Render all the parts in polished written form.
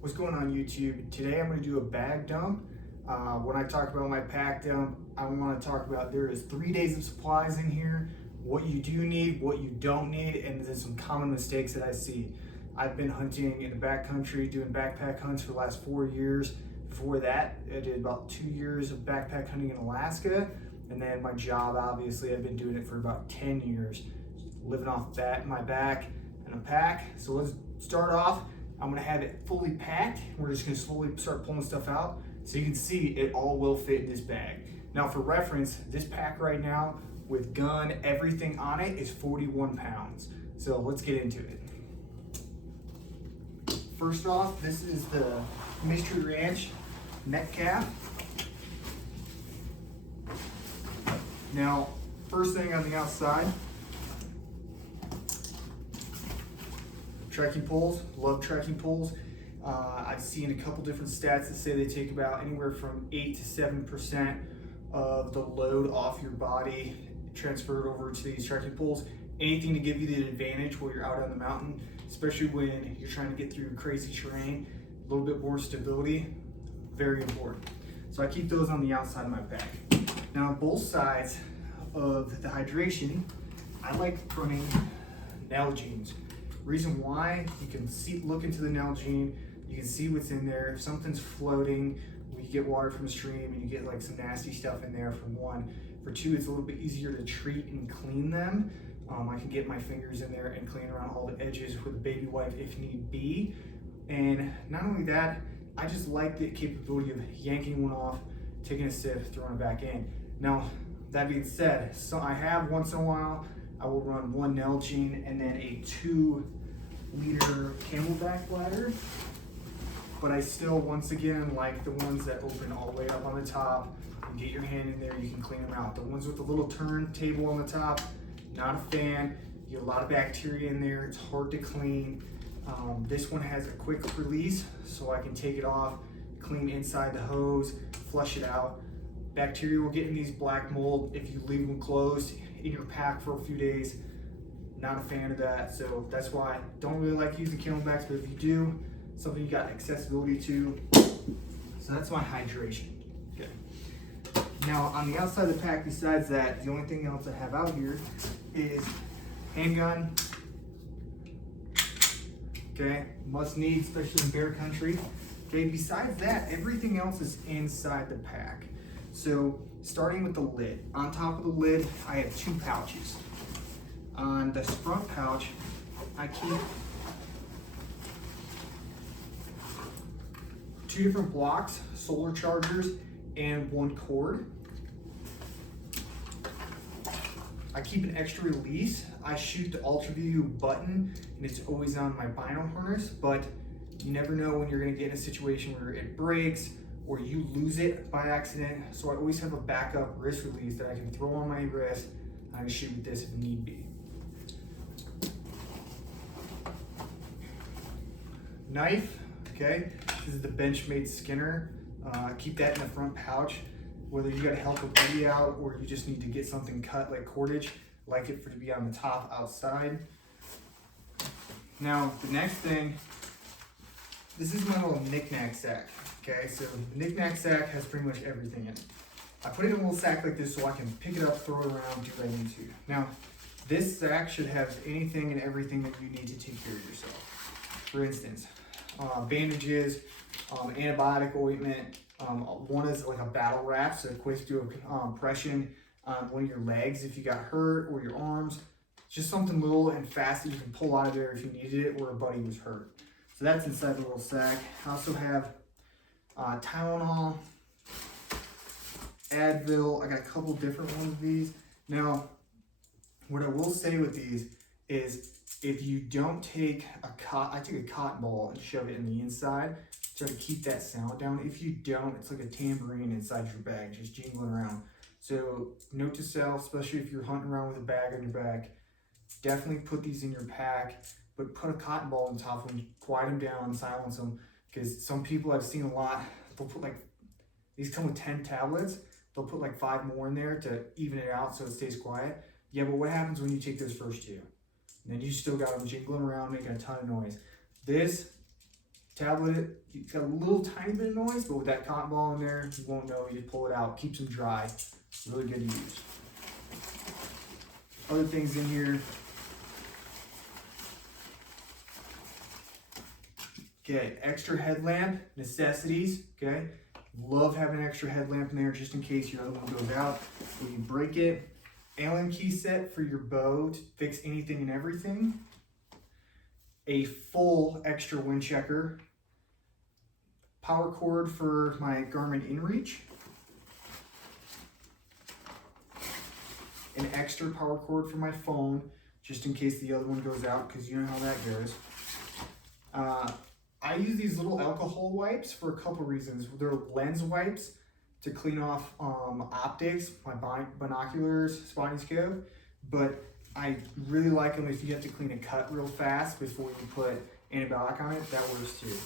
What's going on YouTube? Today I'm going to do a bag dump. When I talk about my pack dump, I want to talk about there is 3 days of supplies in here, what you do need, what you don't need, and then some common mistakes that I see. I've been hunting in the backcountry, doing backpack hunts for the last 4 years. Before that, I did about 2 years of backpack hunting in Alaska, and then my job, obviously, I've been doing it for about 10 years, living off that, my back and a pack. So let's start off. I'm gonna have it fully packed. We're just gonna slowly start pulling stuff out so you can see it all will fit in this bag. Now for reference, this pack right now with gun, everything on it is 41 pounds. So let's get into it. First off, this is the Mystery Ranch neck cap. Now, first thing on the outside, trekking poles. Love trekking poles. I've seen a couple different stats that say they take about anywhere from 8 to 7% of the load off your body transferred over to these trekking poles. Anything to give you the advantage while you're out on the mountain, especially when you're trying to get through crazy terrain, a little bit more stability, very important. So I keep those on the outside of my pack. Now on both sides of the hydration, I like running Nalgene's. Reason why, you can see, look into the Nalgene, you can see what's in there. If something's floating, when you get water from a stream and you get like some nasty stuff in there, for one. For two, it's a little bit easier to treat and clean them. I can get my fingers in there and clean around all the edges with a baby wipe if need be. And not only that, I just like the capability of yanking one off, taking a sip, throwing it back in. Now, that being said, so I have once in a while, I will run one Nalgene and then a 2-liter Camelback bladder. But I still, once again, like the ones that open all the way up on the top. You get your hand in there, you can clean them out. The ones with the little turntable on the top, not a fan. You get a lot of bacteria in there, it's hard to clean. This one has a quick release, so I can take it off, clean inside the hose, flush it out. Bacteria will get in these black mold if you leave them closed in your pack for a few days. Not a fan of that, so that's why I don't really like using Camelbacks, but if you do, something you got accessibility to. So that's my hydration. Okay. Now on the outside of the pack, besides that, the only thing else I have out here is handgun. Okay, must need, especially in bear country. Okay, besides that, everything else is inside the pack. So starting with the lid. On top of the lid, I have 2 pouches. On this front pouch, I keep 2 different blocks, solar chargers, and 1 cord. I keep an extra release. I shoot the UltraView button and it's always on my bino harness, but you never know when you're gonna get in a situation where it breaks or you lose it by accident. So I always have a backup wrist release that I can throw on my wrist and I can shoot with this if need be. Knife, okay? This is the Benchmade Skinner. Keep that in the front pouch. Whether you gotta help a buddy out or you just need to get something cut like cordage, I like it for it to be on the top outside. Now, the next thing, this is my little knick-knack sack. Okay, so the knick-knack sack has pretty much everything in it. I put it in a little sack like this so I can pick it up, throw it around, do what I need to. Now, this sack should have anything and everything that you need to take care of yourself. For instance, bandages, antibiotic ointment. One is like a battle wrap, so it quits do a compression on one of your legs if you got hurt, or your arms. Just something little and fast that you can pull out of there if you needed it or a buddy was hurt. So that's inside the little sack. I also have Tylenol, Advil. I got a couple different ones of these. Now, what I will say with these is if you don't take I take a cotton ball and shove it in the inside, try to keep that sound down. If you don't, it's like a tambourine inside your bag, just jingling around. So note to self, especially if you're hunting around with a bag on your back, definitely put these in your pack, but put a cotton ball on top of them, quiet them down, silence them, because some people I've seen a lot, they'll put like, these come with 10 tablets, they'll put like 5 more in there to even it out so it stays quiet. Yeah, but what happens when you take those first 2? And then you still got them jingling around, making a ton of noise. This tablet it. It's got a little tiny bit of noise, but with that cotton ball in there, you won't know. You just pull it out, keeps them dry. Really good to use. Other things in here. Okay, extra headlamp, necessities, okay? Love having an extra headlamp in there just in case your other one goes out. When you break it, Allen key set for your bow to fix anything and everything. A full extra wind checker. Power cord for my Garmin InReach. An extra power cord for my phone, just in case the other one goes out, because you know how that goes. I use these little alcohol wipes for a couple reasons. They're lens wipes to clean off optics, my binoculars, spotting scope, but I really like them if you have to clean a cut real fast before you put antibiotic on it. That works too.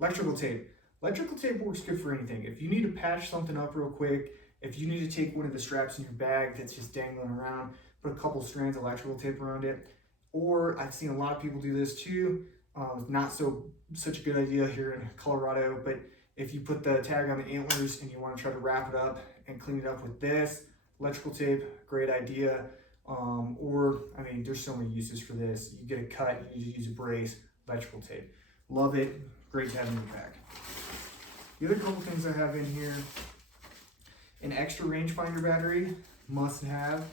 Electrical tape. Electrical tape works good for anything. If you need to patch something up real quick, if you need to take one of the straps in your bag that's just dangling around, put a couple strands of electrical tape around it. Or I've seen a lot of people do this too. Not such a good idea here in Colorado, but if you put the tag on the antlers and you want to try to wrap it up and clean it up with this, electrical tape, great idea. Or, I mean, there's so many uses for this. You get a cut, you use a brace, electrical tape. Love it, great to have in your pack. The other couple things I have in here, an extra rangefinder battery, must have.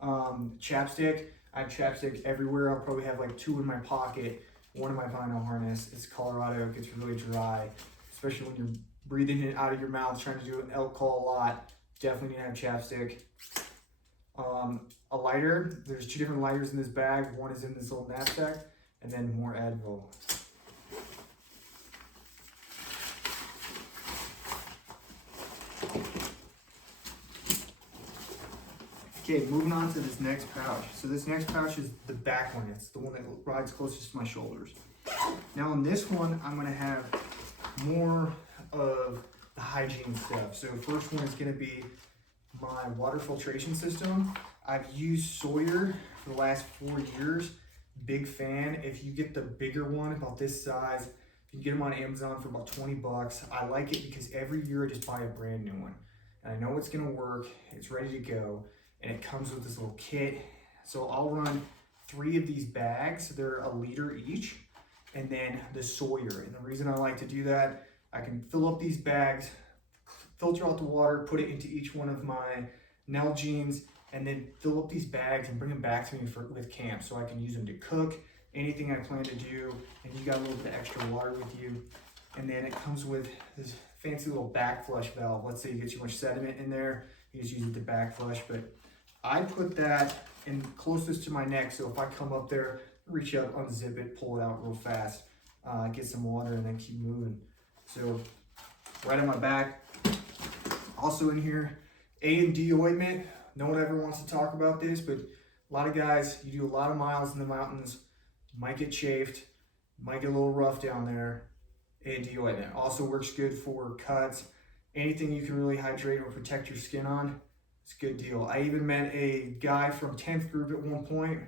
Chapstick, I have chapstick everywhere. I'll probably have like 2 in my pocket. One in my vinyl harness. It's Colorado, it gets really dry, especially when you're breathing it out of your mouth, trying to do an elk call a lot. Definitely need to have chapstick. A lighter, there's 2 different lighters in this bag. One is in this little knapsack, and then more Advil. Okay, moving on to this next pouch. So this next pouch is the back one. It's the one that rides closest to my shoulders. Now in this one, I'm gonna have more of the hygiene stuff. So first one is gonna be my water filtration system. I've used Sawyer for the last 4 years. Big fan. If you get the bigger one, about this size, you can get them on Amazon for about 20 bucks. I like it because every year I just buy a brand new one. And I know it's gonna work, it's ready to go. And it comes with this little kit. So I'll run 3 of these bags. They're 1 liter each. And then the Sawyer. And the reason I like to do that, I can fill up these bags, filter out the water, put it into each one of my Nalgene's, and then fill up these bags and bring them back to me with camp. So I can use them to cook, anything I plan to do, and you got a little bit of extra water with you. And then it comes with this fancy little back flush valve. Let's say you get too much sediment in there, you just use it to back flush. But I put that in closest to my neck, so if I come up there, reach up, unzip it, pull it out real fast, get some water, and then keep moving. So right on my back. Also in here, A&D ointment. No one ever wants to talk about this, but a lot of guys, you do a lot of miles in the mountains, you might get chafed, might get a little rough down there. A&D ointment also works good for cuts, anything you can really hydrate or protect your skin on. It's a good deal. I even met a guy from 10th group at one point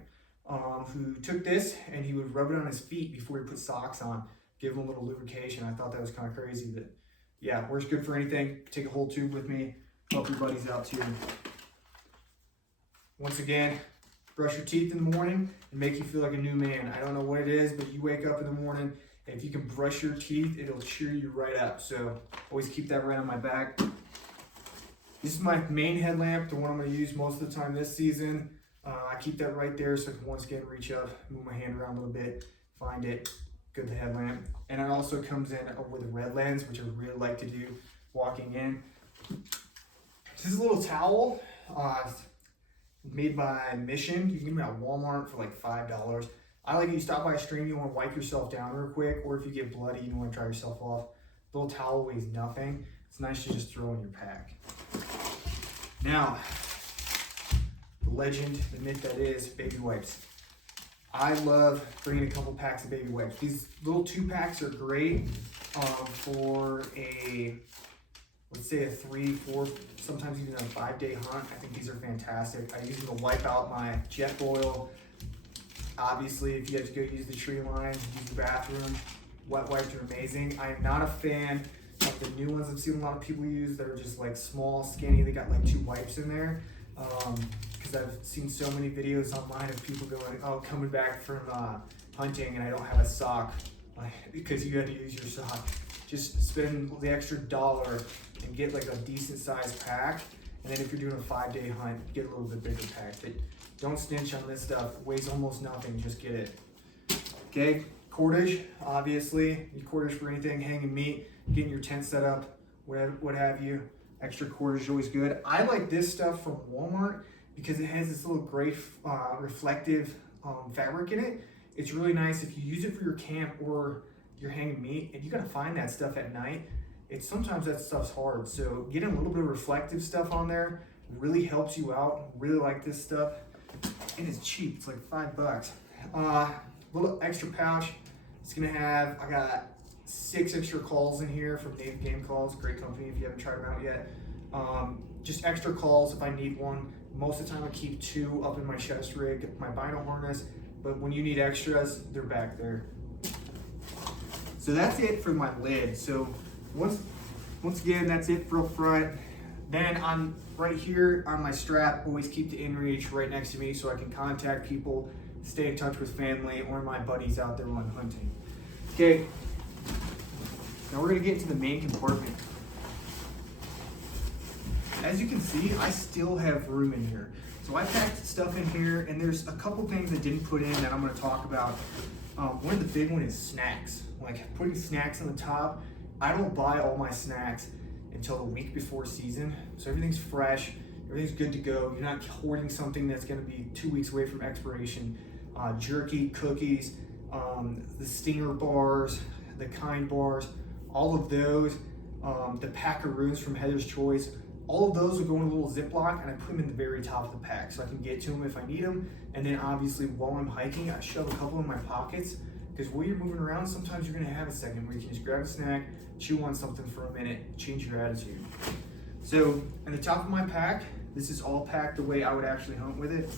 who took this and he would rub it on his feet before he put socks on, give him a little lubrication. I thought that was kind of crazy, but yeah, works good for anything. Take a whole tube with me, help your buddies out too. Once again, brush your teeth in the morning and make you feel like a new man. I don't know what it is, but you wake up in the morning, and if you can brush your teeth, it'll cheer you right up. So always keep that right on my back. This is my main headlamp, the one I'm going to use most of the time this season. I keep that right there so I can once again reach up, move my hand around a little bit, find it. Good headlamp. And it also comes in with a red lens, which I really like to do walking in. This is a little towel made by Mission. You can get them at Walmart for like $5. I like it. You stop by a stream, you want to wipe yourself down real quick, or if you get bloody, you want to dry yourself off. The little towel weighs nothing. It's nice to just throw in your pack. Now, the legend, the myth that is baby wipes. I love bringing a couple packs of baby wipes. These little 2-packs are great for a, let's say a 3, 4, sometimes even a 5-day hunt. I think these are fantastic. I use them to wipe out my Jetboil Obviously, if you have to go use the tree line, use the bathroom, wet wipes are amazing. I am not a fan of the new ones I've seen a lot of people use that are just like small, skinny. They got like 2 wipes in there. Because I've seen so many videos online of people going, oh, coming back from hunting and I don't have a sock, because you had to use your sock. Just spend the extra $1 and get like a decent sized pack. And then if you're doing a 5-day hunt, get a little bit bigger pack. But don't snitch on this stuff. It weighs almost nothing, just get it. Okay, cordage, obviously. You cordage for anything, hanging meat, getting your tent set up, what have you. Extra cordage is always good. I like this stuff from Walmart because it has this little gray reflective fabric in it. It's really nice if you use it for your camp or your hanging meat, and you gotta find that stuff at night. Sometimes that stuff's hard, so getting a little bit of reflective stuff on there really helps you out. Really like this stuff. And it's cheap, it's like $5. Little extra pouch. It's gonna have, I got 6 extra calls in here from Dave Game Calls, great company if you haven't tried them out yet. Just extra calls if I need one. Most of the time I keep 2 up in my chest rig, my bino harness, but when you need extras, they're back there. So that's it for my lid. So once again, that's it for up front. Then on right here on my strap, always keep the inReach right next to me so I can contact people, stay in touch with family or my buddies out there when I'm hunting. Okay, now we're gonna get into the main compartment. As you can see, I still have room in here. So I packed stuff in here, and there's a couple things I didn't put in that I'm gonna talk about. One of the big one is snacks. Like putting snacks on the top. I don't buy all my snacks until the week before season. So everything's fresh, everything's good to go. You're not hoarding something that's gonna be 2 weeks away from expiration. Jerky, cookies, the Stinger bars, the Kind bars, all of those, the Packaroons from Heather's Choice, all of those will go in a little Ziploc, and I put them in the very top of the pack so I can get to them if I need them. And then obviously while I'm hiking, I shove a couple in my pockets, because while you're moving around, sometimes you're gonna have a second where you can just grab a snack, chew on something for a minute, change your attitude. So at the top of my pack, this is all packed the way I would actually hunt with it.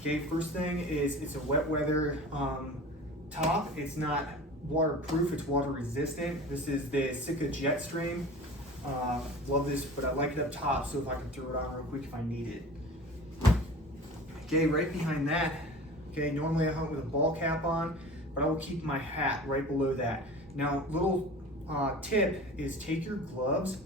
Okay, first thing is it's a wet weather top. It's not waterproof, it's water resistant. This is the Sitka Jetstream. Love this, but I like it up top so if I can throw it on real quick if I need it. Okay, right behind that, okay, normally I hunt with a ball cap on, but I will keep my hat right below that. Now, little tip is take your gloves,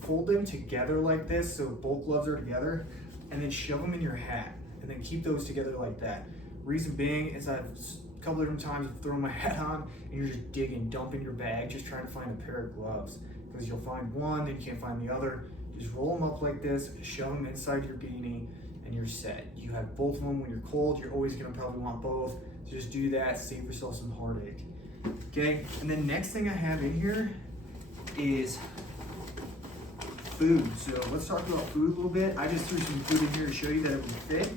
fold them together like this so both gloves are together, and then shove them in your hat, and then keep those together like that. Reason being is I've a couple different times thrown my hat on and you're just digging, dumping your bag, just trying to find a pair of gloves. Because you'll find one, then you can't find the other. Just roll them up like this, shove them inside your beanie, and you're set. You have both of them. When you're cold, you're always gonna probably want both. So just do that, save yourself some heartache. Okay, and then next thing I have in here is food. So let's talk about food a little bit. I just threw some food in here to show you that it would fit.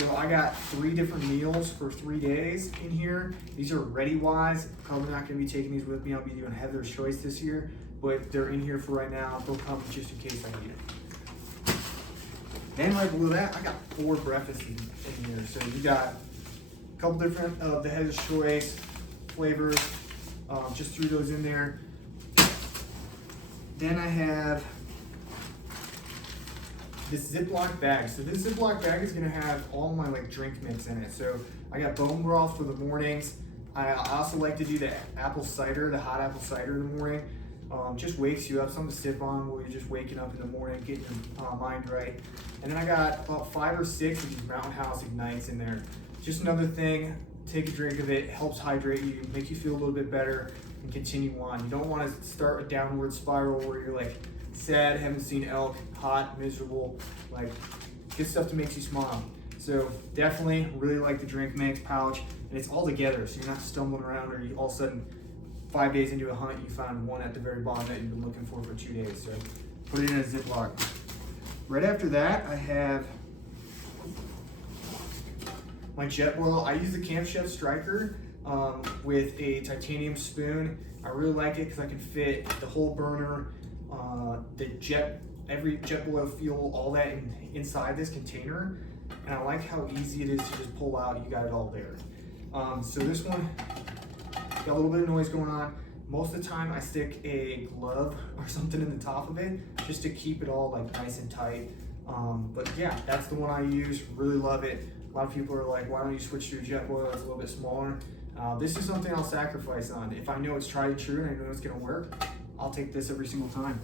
So I got 3 different meals for 3 days in here. These are ReadyWise. Probably not gonna be taking these with me. I'll be doing Heather's Choice this year, but they're in here for right now. They'll come just in case I need it. Then right below that, I got 4 breakfasts in here. So you got a couple different of the Heather's Choice flavors. Just threw those in there. Then I have this Ziploc bag. So this Ziploc bag is gonna have all my like drink mix in it. So I got bone broth for the mornings. I also like to do the apple cider, the hot apple cider in the morning. Just wakes you up, something to sip on while you're just waking up in the morning, getting your mind right. And then I got about 5 or 6 of these Roundhouse Ignites in there. Just another thing, take a drink of it, helps hydrate you, make you feel a little bit better, and continue on. You don't want to start a downward spiral where you're like sad, haven't seen elk, hot, miserable. Like, get stuff that makes you smile. So definitely really like the drink mix pouch, and it's all together, so you're not stumbling around or you all of a sudden 5 days into a hunt, you found one at the very bottom that you've been looking for 2 days. So put it in a Ziploc. Right after that, I have my Jetboil. I use the Camp Chef Striker with a titanium spoon. I really like it because I can fit the whole burner, every Jetboil fuel, all that inside this container. And I like how easy it is to just pull out. You got it all there. So this one got a little bit of noise going on. Most of the time I stick a glove or something in the top of it just to keep it all like nice and tight. But yeah, that's the one I use, really love it. A lot of people are like, why don't you switch to a Jetboil? It's a little bit smaller. This is something I'll sacrifice on. If I know it's tried and true and I know it's gonna work, I'll take this every single time.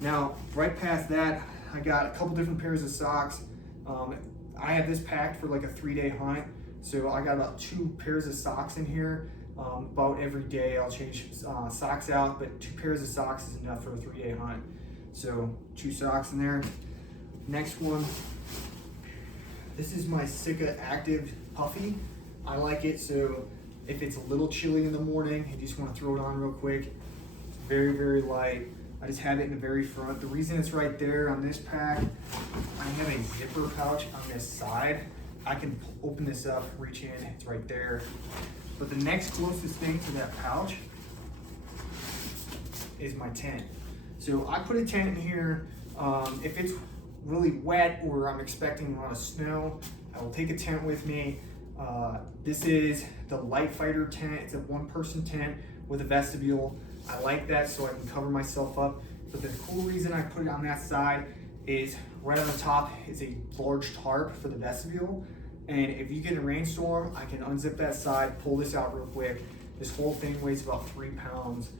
Now, right past that, I got a couple different pairs of socks. I have this packed for like a 3-day hunt. So I got about 2 pairs of socks in here. About every day I'll change socks out, but 2 pairs of socks is enough for a 3-day hunt. So 2 socks in there. Next one, this is my Sika Active Puffy. I like it, so if it's a little chilly in the morning, you just want to throw it on real quick. It's very, very light. I just have it in the very front. The reason it's right there on this pack, I have a zipper pouch on this side. I can open this up, reach in, it's right there. But the next closest thing to that pouch is my tent. So I put a tent in here. If it's really wet or I'm expecting a lot of snow, I will take a tent with me. This is the Light Fighter tent. It's a 1-person tent with a vestibule. I like that so I can cover myself up. But the cool reason I put it on that side is right on the top is a large tarp for the vestibule. And if you get in a rainstorm, I can unzip that side, pull this out real quick. This whole thing weighs about 3 pounds.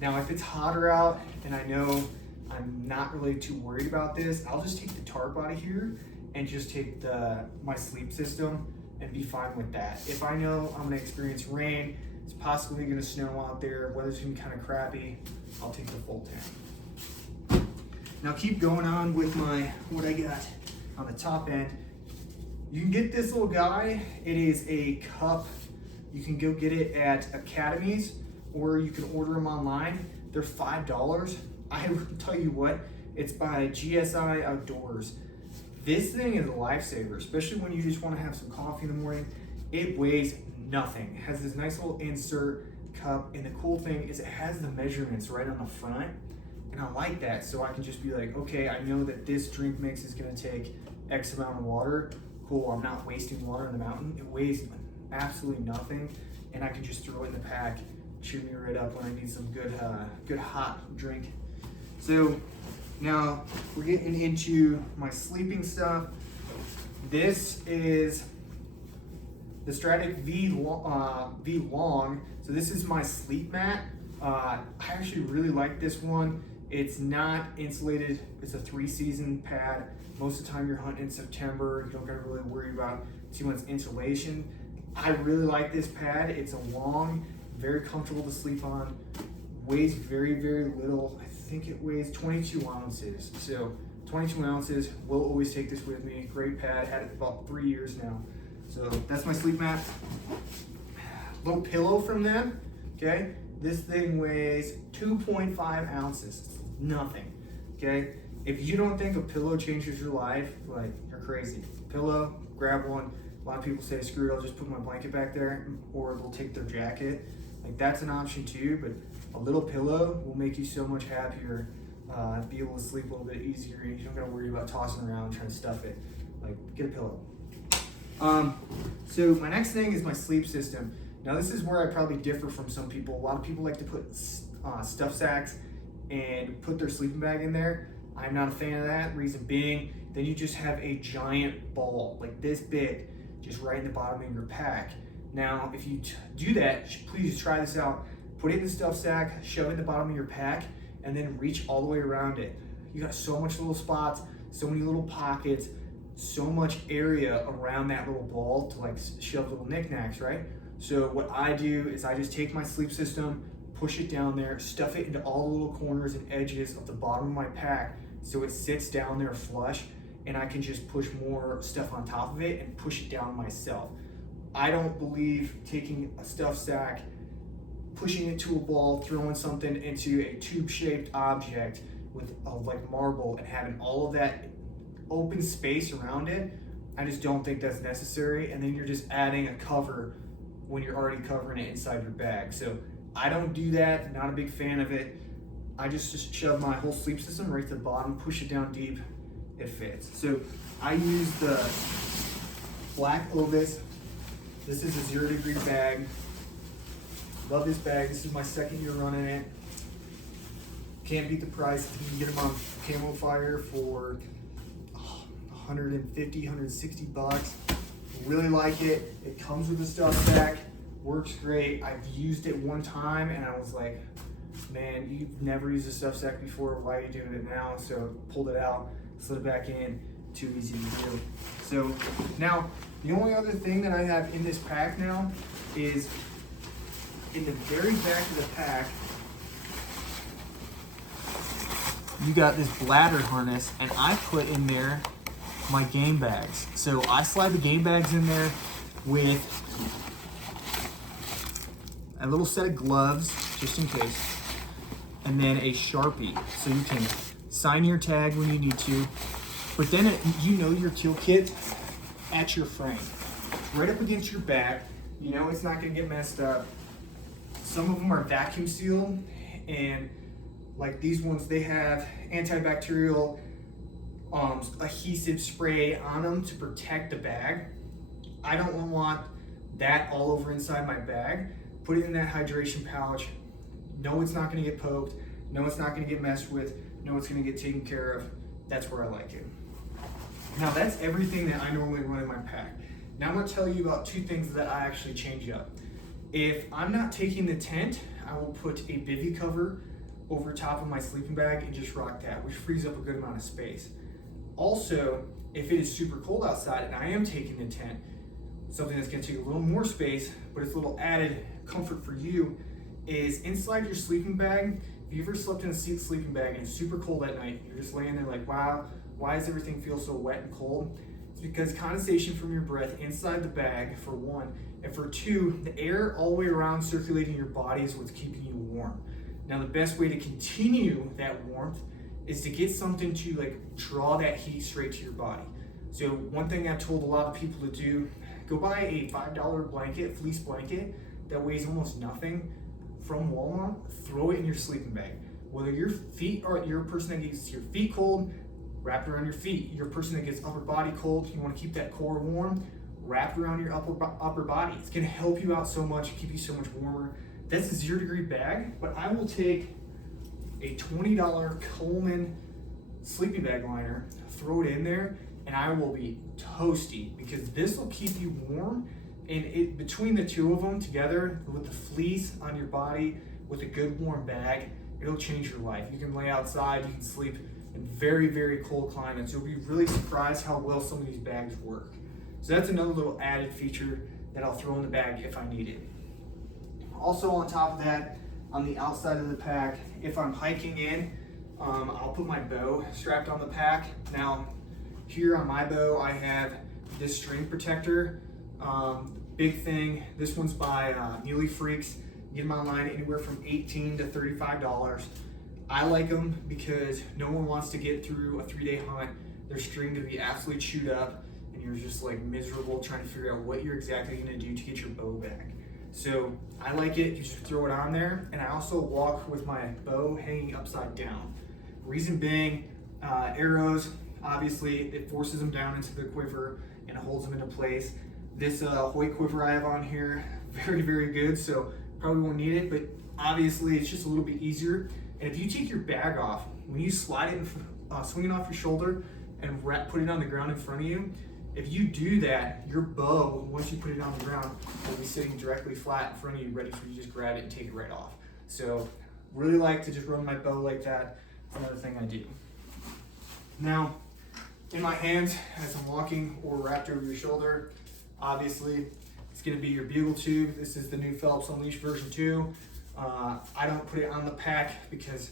Now, if it's hotter out and I know I'm not really too worried about this, I'll just take the tarp out of here and just take my sleep system and be fine with that. If I know I'm gonna experience rain, it's possibly gonna snow out there, weather's gonna be kind of crappy, I'll take the full tent. Now keep going on with what I got on the top end. You can get this little guy. It is a cup. You can go get it at Academies or you can order them online. They're $5. I will tell you what, it's by GSI Outdoors. This thing is a lifesaver, especially when you just want to have some coffee in the morning. It weighs nothing. It has this nice little insert cup, and the cool thing is it has the measurements right on the front, and I like that. So I can just be like, okay, I know that this drink mix is gonna take X amount of water. Cool, I'm not wasting water in the mountain. It weighs absolutely nothing, and I can just throw it in the pack, cheer me right up when I need some good hot drink. So now we're getting into my sleeping stuff. This is the Stratic V Long. So this is my sleep mat. I actually really like this one. It's not insulated. It's a 3-season pad. Most of the time you're hunting in September, you don't gotta really worry about too much insulation. I really like this pad. It's a long, very comfortable to sleep on. Weighs very, very little. I think it weighs 22 ounces. So 22 ounces, will always take this with me. Great pad, had it about 3 years now. So that's my sleep mat. Little pillow from them, okay? This thing weighs 2.5 ounces, it's nothing, okay? If you don't think a pillow changes your life, like, you're crazy. Pillow, grab one. A lot of people say, screw it, I'll just put my blanket back there, or they'll take their jacket. Like, that's an option too, but a little pillow will make you so much happier, be able to sleep a little bit easier. You don't gotta worry about tossing around and trying to stuff it. Like, get a pillow. So my next thing is my sleep system. Now this is where I probably differ from some people. A lot of people like to put stuff sacks and put their sleeping bag in there. I'm not a fan of that. Reason being, then you just have a giant ball like this big, just right in the bottom of your pack. Now, if you do that, please try this out. Put it in the stuff sack, shove it in the bottom of your pack, and then reach all the way around it. You got so much little spots, so many little pockets, so much area around that little ball to like shove little knickknacks, right? So what I do is I just take my sleep system, push it down there, stuff it into all the little corners and edges of the bottom of my pack so it sits down there flush, and I can just push more stuff on top of it and push it down myself. I don't believe taking a stuff sack, pushing it to a ball, throwing something into a tube-shaped object with like marble and having all of that open space around it. I just don't think that's necessary, and then you're just adding a cover when you're already covering it inside your bag. So I don't do that, not a big fan of it. I just shove my whole sleep system right to the bottom, push it down deep, it fits. So I use the black Ovis This is a 0 degree bag. Love this bag. This is my second year running it. Can't beat the price. You can get them on Camo Fire for 150, 160 bucks. Really like it. It comes with a stuff sack. Works great. I've used it one time and I was like, man, you've never used a stuff sack before. Why are you doing it now? So pulled it out, slid it back in. Too easy to do. So now the only other thing that I have in this pack now is in the very back of the pack, you got this bladder harness, and I put in there my game bags. So I slide the game bags in there with a little set of gloves, just in case, and then a Sharpie, so you can sign your tag when you need to. But then you know your kill kit at your frame, right up against your back. You know it's not gonna get messed up. Some of them are vacuum sealed, and like these ones, they have antibacterial adhesive spray on them to protect the bag. I don't want that all over inside my bag. Put it in that hydration pouch. No, it's not gonna get poked. No, it's not gonna get messed with. No, it's gonna get taken care of. That's where I like it. Now that's everything that I normally run in my pack. Now I'm gonna tell you about two things that I actually change up. If I'm not taking the tent, I will put a bivy cover over top of my sleeping bag and just rock that, which frees up a good amount of space. Also, if it is super cold outside and I am taking the tent, something that's gonna take a little more space, but it's a little added comfort for you, is inside your sleeping bag. If you ever slept in a sleeping bag and it's super cold at night, you're just laying there like, wow, why does everything feel so wet and cold? It's because condensation from your breath inside the bag, for one, and for two, the air all the way around circulating your body is what's keeping you warm. Now the best way to continue that warmth is to get something to like draw that heat straight to your body. So one thing I've told a lot of people to do, go buy a $5 blanket, fleece blanket, that weighs almost nothing from Walmart, throw it in your sleeping bag. Whether your feet are, you're a person that gets your feet cold, wrap it around your feet. You're a person that gets upper body cold, you wanna keep that core warm, wrap it around your upper body. It's gonna help you out so much, keep you so much warmer. That's a 0 degree bag, but I will take a $20 Coleman sleeping bag liner, throw it in there, and I will be toasty because this will keep you warm. And it, between the two of them together, with the fleece on your body, with a good warm bag, it'll change your life. You can lay outside, you can sleep in very, very cold climates. You'll be really surprised how well some of these bags work. So that's another little added feature that I'll throw in the bag if I need it. Also on top of that, on the outside of the pack, if I'm hiking in, I'll put my bow strapped on the pack. Now, here on my bow, I have this string protector. Big thing, this one's by Muley Freaks. You get them online anywhere from $18 to $35. I like them because no one wants to get through a 3-day hunt, their string to be absolutely chewed up, and you're just like miserable trying to figure out what you're exactly gonna do to get your bow back. So I like it, you just throw it on there, and I also walk with my bow hanging upside down. Reason being, arrows, obviously it forces them down into the quiver and it holds them into place. This Hoyt quiver I have on here, very, very good, so probably won't need it, but obviously it's just a little bit easier. And if you take your bag off, when you slide it, swing it off your shoulder and put it on the ground in front of you, if you do that, your bow, once you put it on the ground, will be sitting directly flat in front of you, ready for you to just grab it and take it right off. So really like to just run my bow like that. It's another thing I do. Now, in my hands, as I'm walking or wrapped over your shoulder, obviously, it's gonna be your bugle tube. This is the new Phelps Unleashed version 2. I don't put it on the pack because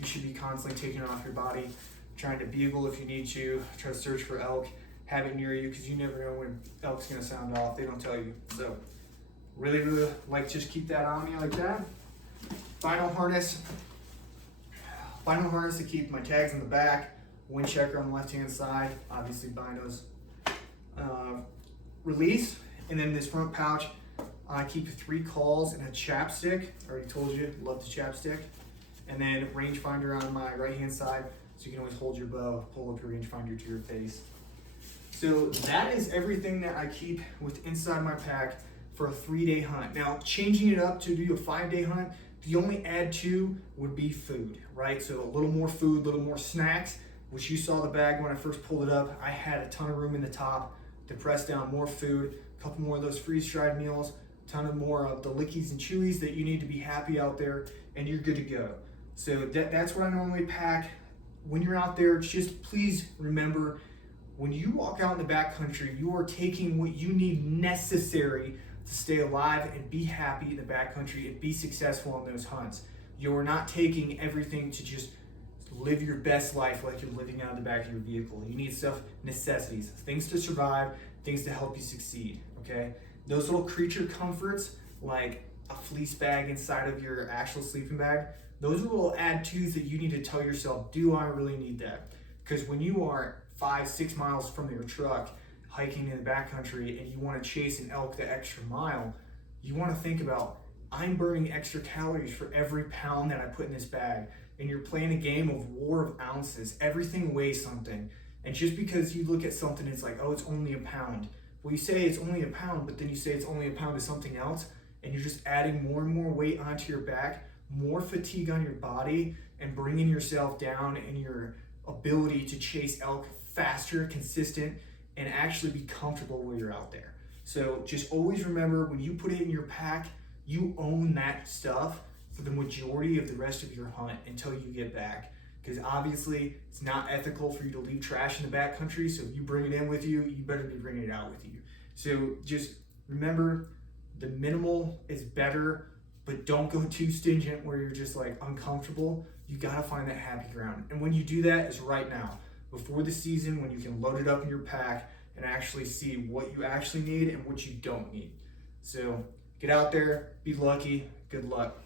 you should be constantly taking it off your body, trying to bugle if you need to, try to search for elk, have it near you because you never know when elk's gonna sound off. They don't tell you. So really, really like just keep that on me like that. Vinyl harness to keep my tags in the back, wind checker on the left-hand side, obviously binos. Release, and then this front pouch, I keep 3 calls and a chapstick. I already told you, love the chapstick. And then rangefinder on my right-hand side, so you can always hold your bow, pull up your rangefinder to your face. So that is everything that I keep with inside my pack for a 3-day hunt. Now, changing it up to do a 5-day hunt, the only add to would be food, right? So a little more food, a little more snacks, which you saw the bag when I first pulled it up. I had a ton of room in the top to press down more food, a couple more of those freeze-dried meals, a ton of more of the lickies and chewies that you need to be happy out there, and you're good to go. So that's what I normally pack. When you're out there, just please remember, when you walk out in the backcountry, you are taking what you need necessary to stay alive and be happy in the backcountry and be successful on those hunts. You are not taking everything to just live your best life like you're living out of the back of your vehicle. You need stuff, necessities, things to survive, things to help you succeed, okay? Those little creature comforts, like a fleece bag inside of your actual sleeping bag, those are little add-tos that you need to tell yourself, do I really need that? Because when you are 5-6 miles from your truck hiking in the backcountry and you want to chase an elk the extra mile, you want to think about, I'm burning extra calories for every pound that I put in this bag. And you're playing a game of war of ounces. Everything weighs something. And just because you look at something, it's like, oh, it's only a pound. Well, you say it's only a pound, but then you say it's only a pound of something else, and you're just adding more and more weight onto your back, more fatigue on your body, and bringing yourself down in your ability to chase elk faster, consistent, and actually be comfortable while you're out there. So just always remember, when you put it in your pack, you own that stuff for the majority of the rest of your hunt until you get back. Because obviously it's not ethical for you to leave trash in the backcountry, so if you bring it in with you, you better be bringing it out with you. So just remember, the minimal is better, but don't go too stingent where you're just like uncomfortable. You gotta find that happy ground. And when you do that is right now, before the season, when you can load it up in your pack and actually see what you actually need and what you don't need. So get out there, be lucky, good luck.